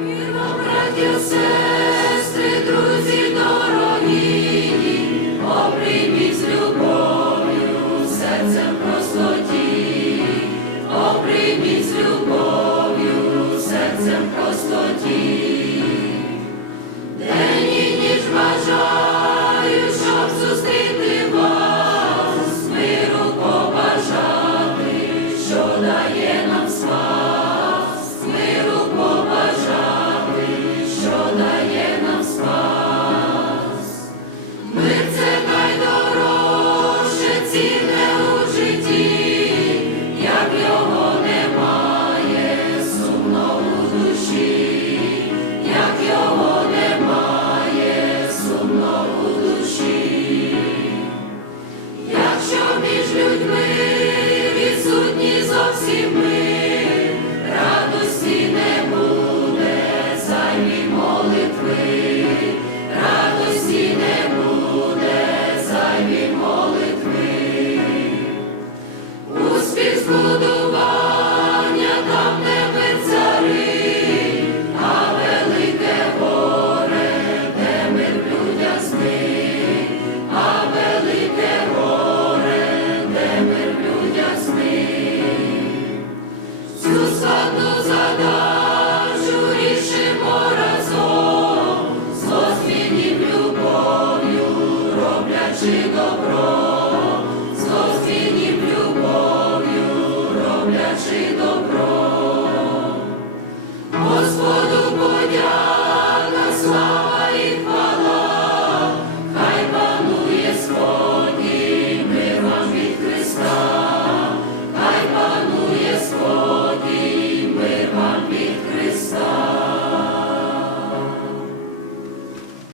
E não pra que eu sei. É. чи добро, зовсім любов'ю, роблячи добро.